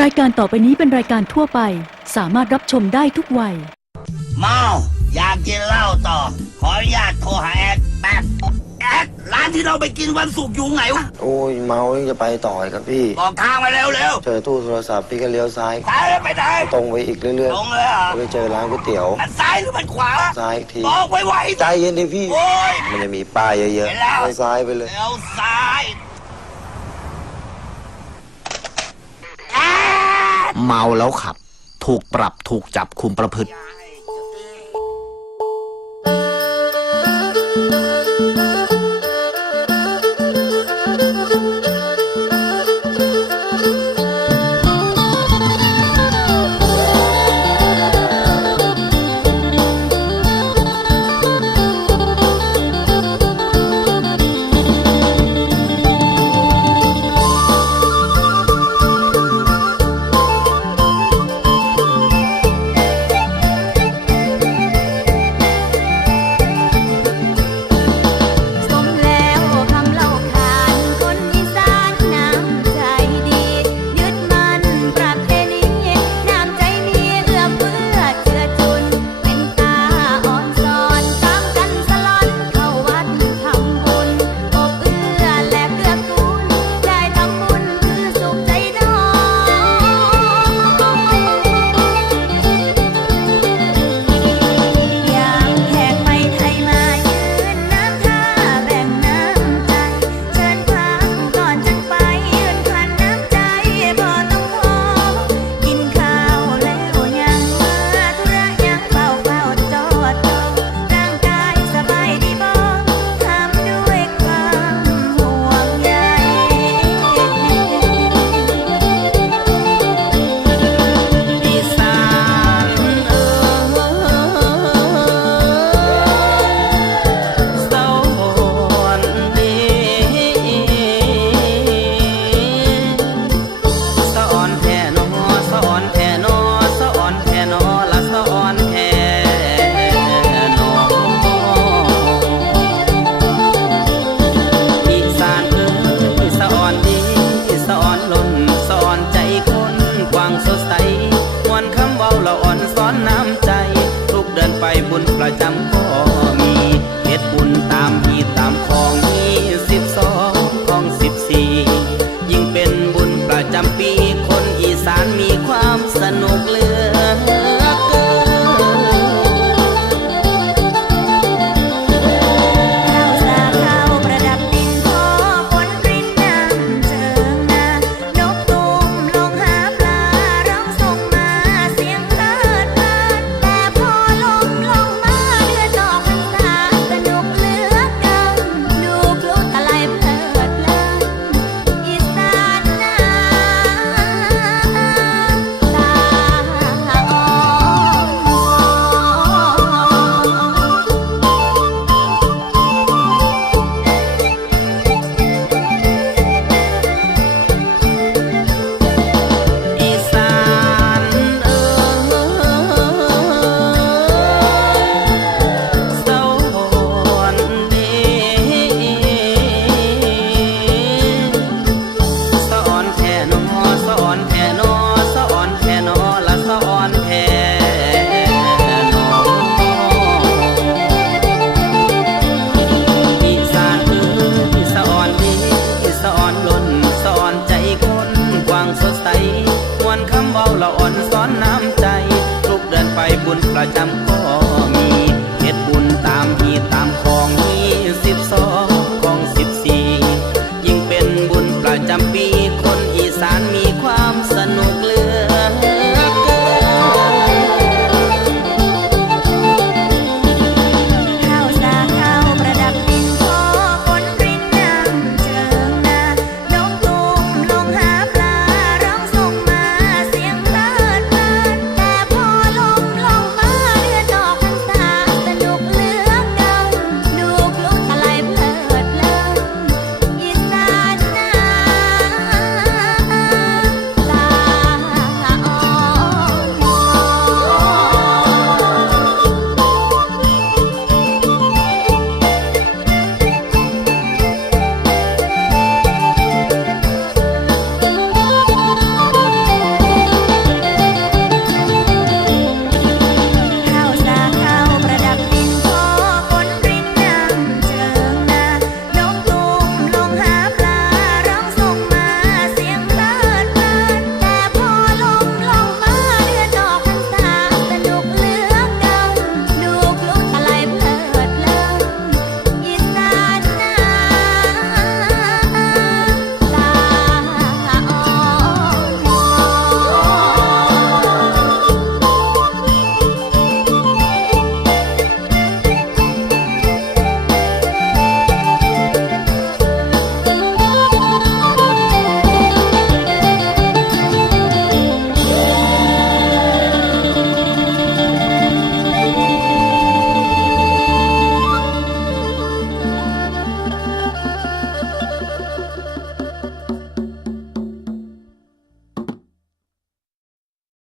รายการต่อไปนี้เป็นรายการทั่วไป สามารถรับชมได้ทุกวัย เมาอยากกินเหล้าต่อ ขออนุญาตโทรหาแอดแป๊บแอดร้านที่เราไปกินวันศุกร์อยู่ไหนวะโอ้ยเมายังจะไปต่ออีกครับพี่ บอกทางมาเร็วเร็วเจอตู้โทรศัพท์พี่ก็เลี้ยวซ้าย ๆซ้ายแล้วไปไหนตรงไปอีกเรื่อยตรงเลยเหรอๆไปเจอร้านก๋วยเตี๋ยว มันซ้ายหรือมันขวาซ้ายอีกที บอกไวใจเย็นดิพี่ ๆโอ้ย มันจะมีป้ายเยอะเห็นแล้ว ๆไปซ้ายไปเลยเลี้ยวซ้ายแอด เมาแล้วขับ ถูกปรับถูกจับคุมประพฤติ บุญประจำก็มีเฮ็ดบุญตามที่ตามของมีสิบสองของสิบสี่ยิ่งเป็นบุญประจำปีคนอีสานมีความ